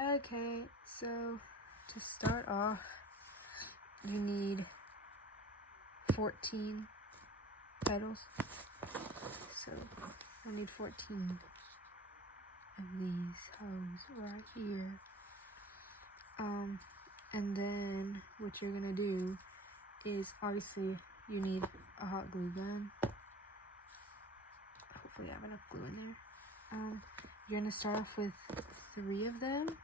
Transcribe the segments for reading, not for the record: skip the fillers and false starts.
Okay, so to start off, you need 14 petals. So I need 14 of these hoes right here. And then what you're gonna do is, obviously you need a hot glue gun. Hopefully I have enough glue in there. You're gonna start off with 3 of them.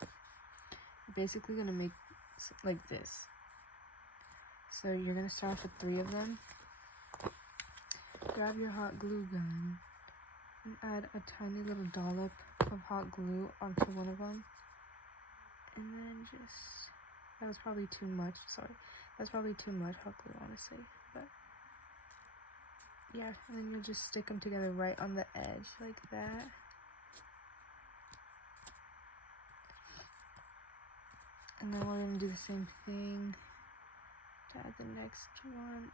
You're basically gonna make like this. So you're gonna start off with 3 of them. Grab your hot glue gun and add a tiny little dollop of hot glue onto one of them. And then that was probably too much, sorry. That's probably too much hot glue, honestly. But yeah, and then you'll just stick them together right on the edge, like that. And then we're gonna do the same thing to add the next one.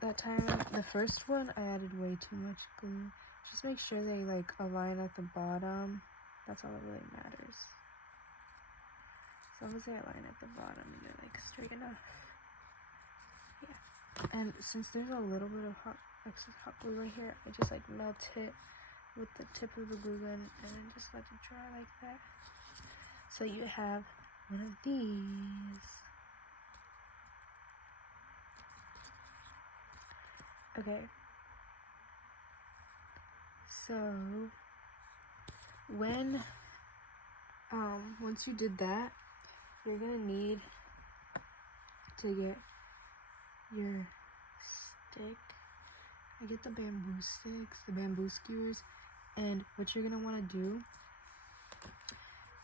That time, the first one, I added way too much glue. Just make sure they like align at the bottom. That's all that really matters. As long as they align at the bottom and they're like straight enough. Yeah. And since there's a little bit of excess hot glue right here, I just like melt it with the tip of the glue gun and then just let it dry like that. So you have one of these. Okay. So once you did that, you're gonna need to get your stick. I get the bamboo sticks, the bamboo skewers, and what you're gonna want to do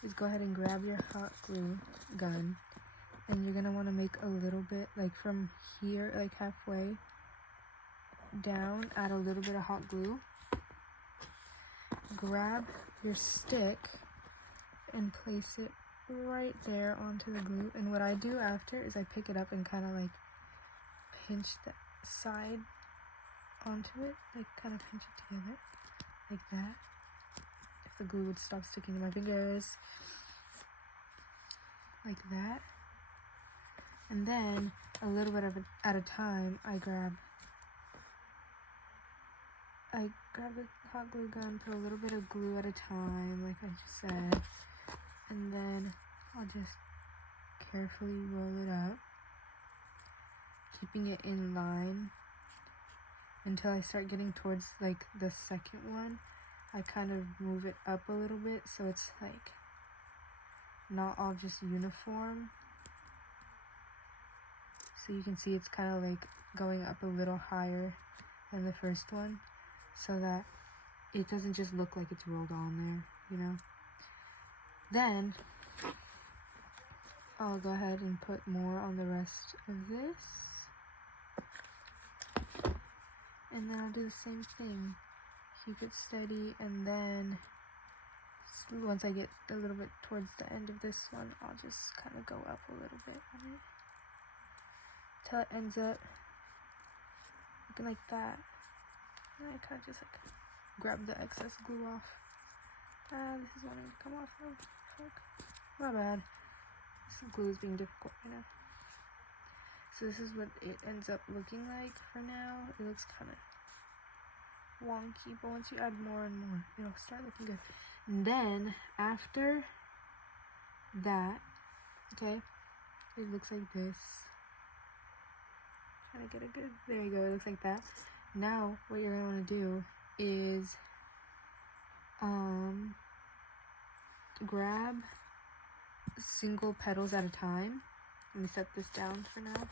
is go ahead and grab your hot glue gun, and you're gonna want to make a little bit, like from here, like halfway down, add a little bit of hot glue. Grab your stick and place it right there onto the glue. And what I do after is I pick it up and kind of like pinch the side onto it, like kind of pinch it together like that. If the glue would stop sticking to my fingers, like that. And then a little bit of it at a time, I grab the hot glue gun, put a little bit of glue at a time, like I just said, and then I'll just carefully roll it up, keeping it in line until I start getting towards like the second one. I kind of move it up a little bit so it's like not all just uniform. So you can see it's kind of like going up a little higher than the first one, so that it doesn't just look like it's rolled on there, you know. Then I'll go ahead and put more on the rest of this, and then I'll do the same thing. Keep it steady, and then once I get a little bit towards the end of this one, I'll just kind of go up a little bit on it till it ends up looking like that. And I kind of just like grab the excess glue off. This is wanting to come off now. Fuck. My bad. This glue is being difficult right now. So this is what it ends up looking like for now. It looks kind of wonky, but once you add more and more, it'll start looking good. And then after that, okay, it looks like this. Trying to get a good, there you go, it looks like that. Now what you're gonna want to do is grab single petals at a time. Let me set this down for now.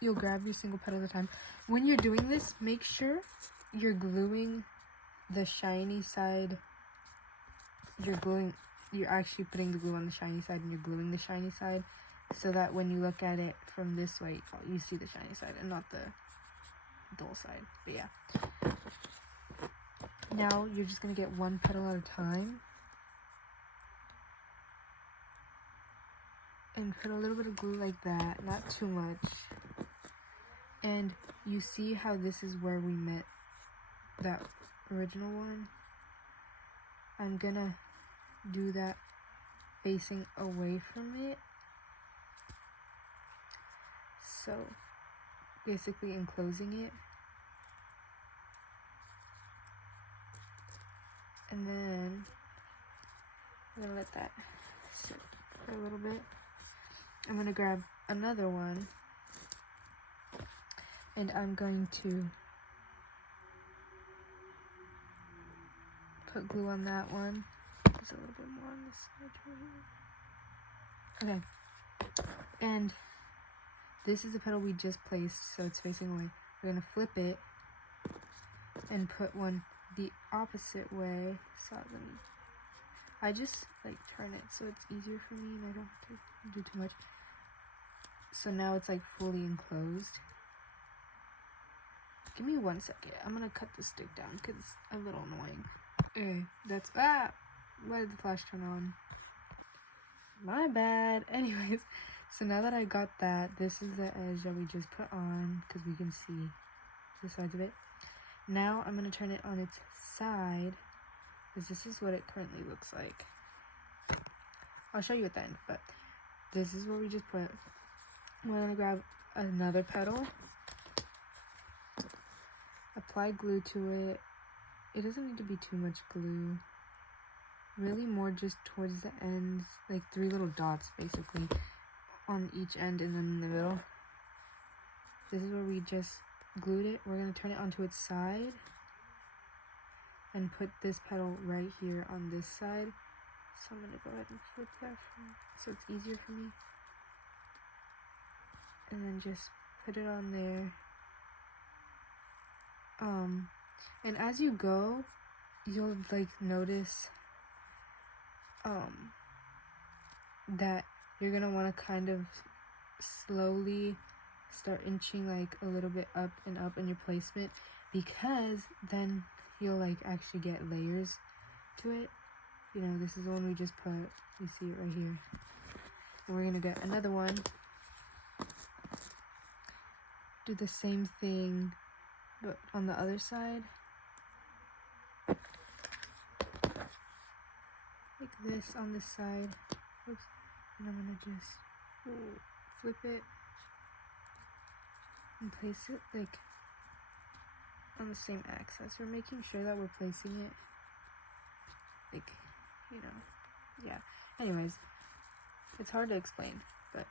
You'll grab your single petal at a time. When you're doing this, make sure you're gluing the shiny side. You're actually putting the glue on the shiny side, and you're gluing the shiny side, so that when you look at it from this way, you see the shiny side and not the dull side. But yeah. Now you're just gonna get one petal at a time and put a little bit of glue like that, not too much. And you see how this is where we met that original one? I'm gonna do that facing away from it. So basically enclosing it. And then I'm gonna let that sit for a little bit. I'm gonna grab another one and I'm going to put glue on that one. There's a little bit more on this side. Okay. And this is the petal we just placed, so it's facing away. We're gonna flip it and put one the opposite way. So I just like turn it so it's easier for me and I don't have to do too much. So now it's like fully enclosed. Give me 1 second. I'm gonna cut the stick down because it's a little annoying. Okay, that's why did the flash turn on? My bad. Anyways, so now that I got that, this is the edge that we just put on because we can see the sides of it. Now I'm gonna turn it on its side because this is what it currently looks like. I'll show you at the end, but this is what we just put. We're gonna grab another petal, apply glue to it. It doesn't need to be too much glue. Really more just towards the ends, like 3 little dots basically on each end and then in the middle. This is where we just glued it. We're going to turn it onto its side and put this petal right here on this side. So I'm going to go ahead and flip that so it's easier for me. And then just put it on there. And as you go, you'll like notice that you're gonna want to kind of slowly start inching like a little bit up and up in your placement, because then you'll like actually get layers to it. You know, this is the one we just put. You see it right here. And we're gonna get another one. Do the same thing, but on the other side. Like this on this side. Oops. And I'm gonna just flip it and place it like on the same axis. We're making sure that we're placing it like, you know, yeah. Anyways, it's hard to explain, but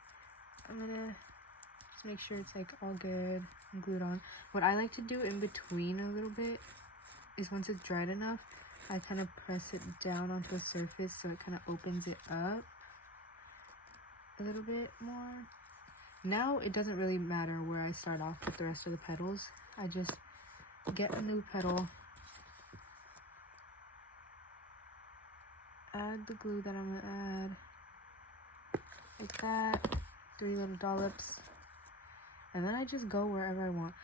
I'm gonna just make sure it's like all good and glued on. What I like to do in between a little bit is once it's dried enough, I kind of press it down onto a surface so it kind of opens it up a little bit more. Now it doesn't really matter where I start off with the rest of the petals. I just get a new petal, add the glue that I'm gonna add, like that, 3 little dollops, and then I just go wherever I want.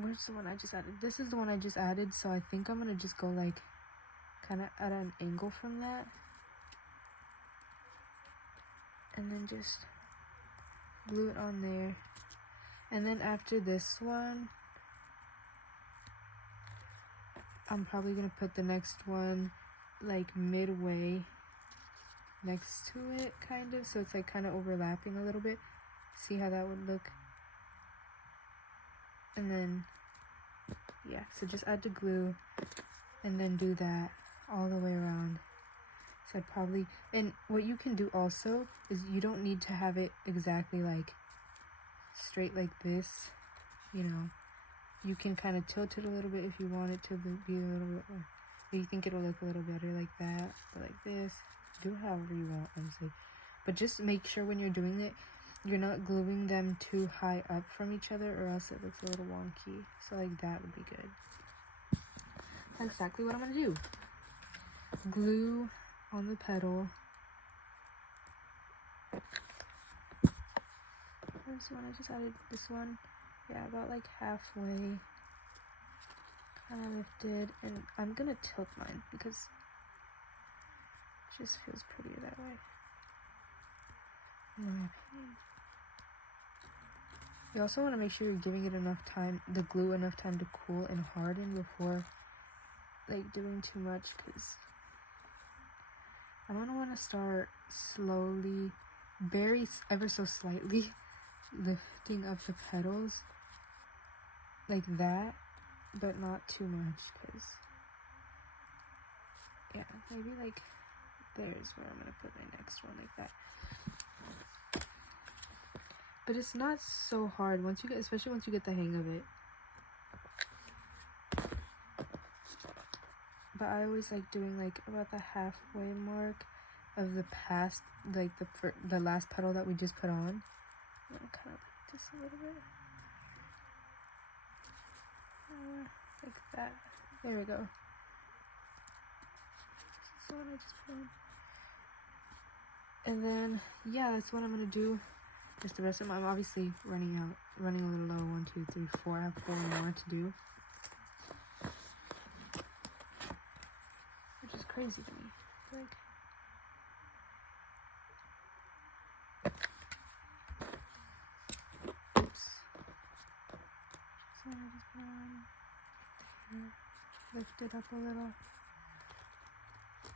Where's the one I just added? This is the one I just added, so I think I'm gonna just go like kind of at an angle from that, and then just glue it on there. And then after this one, I'm probably gonna put the next one like midway next to it, kind of, so it's like kind of overlapping a little bit. See how that would look? And then yeah, so just add the glue and then do that all the way around. So I'd probably, and what you can do also is you don't need to have it exactly like straight like this, you know. You can kind of tilt it a little bit if you want it to be a little bit, or if you think it'll look a little better like that, or like this. Do it however you want, honestly. But just make sure when you're doing it, you're not gluing them too high up from each other, or else it looks a little wonky. So like that would be good. That's exactly what I'm gonna do. Glue on the petal. Where's the one I just added? This one. Yeah, about like halfway. Kind of lifted, and I'm gonna tilt mine because it just feels prettier that way. You also want to make sure you're giving it enough time, the glue enough time to cool and harden before like doing too much, because I'm gonna want to start slowly, ever so slightly, lifting up the petals like that, but not too much, because yeah, maybe like there's where I'm gonna put my next one, like that. But it's not so hard once you get, especially once you get the hang of it. But I always like doing like about the halfway mark of the past, like the last petal that we just put on. I'm gonna kind of like this a little bit, like that. There we go. This is the one I just put on. And then yeah, that's what I'm gonna do. Just the rest of them. I'm obviously running a little low. 1, 2, 3, 4. I have 4 more to do, which is crazy to me. Like, oops. So I just put on, lift it up a little.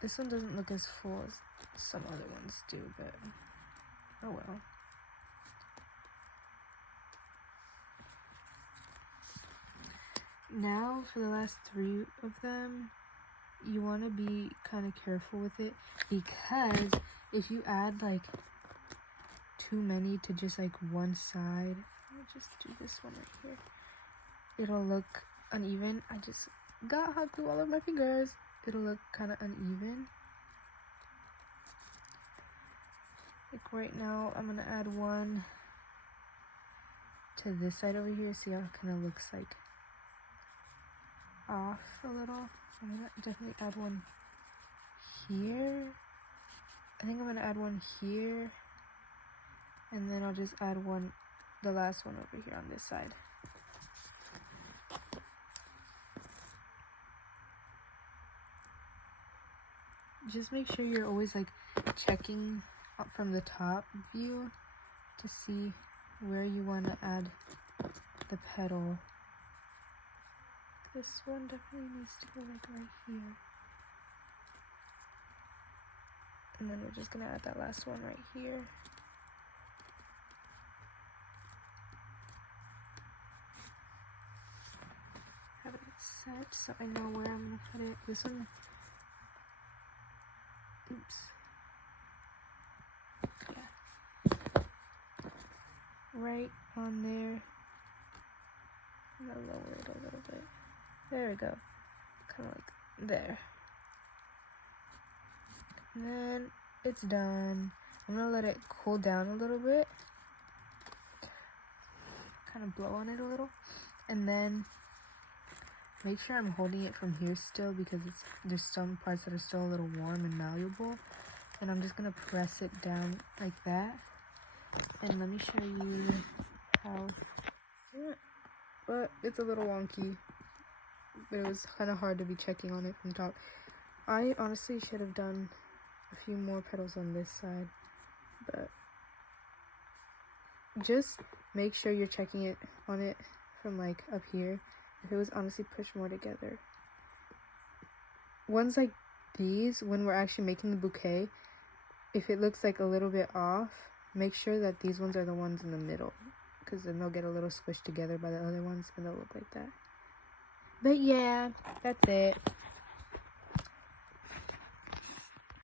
This one doesn't look as full as some other ones do, but oh well. Now for the last 3 of them, you want to be kind of careful with it, because if you add like too many to just like one side, I'll just do this one right here, it'll look uneven. I just got hot glue all over my fingers. It'll look kind of uneven. Like right now, I'm gonna add one to this side over here. See how it kind of looks like off a little. I'm gonna definitely add one here. I think I'm gonna add one here, and then I'll just add one, the last one over here on this side. Just make sure you're always like checking up from the top view to see where you want to add the petal. This one definitely needs to go like right here. And then we're just gonna add that last one right here. Have it set so I know where I'm gonna put it. This one, oops. Yeah. Right on there. I'm gonna lower it a little bit. There we go. Kind of like there. And then it's done. I'm gonna let it cool down a little bit. Kind of blow on it a little. And then make sure I'm holding it from here still, because there's some parts that are still a little warm and malleable. And I'm just gonna press it down like that. And let me show you how. Yeah. But it's a little wonky. It was kind of hard to be checking on it from top. I honestly should have done a few more petals on this side, but just make sure you're checking it on it from like up here. If it was honestly pushed more together. Ones like these, when we're actually making the bouquet, if it looks like a little bit off, make sure that these ones are the ones in the middle, because then they'll get a little squished together by the other ones and they'll look like that. But yeah, that's it.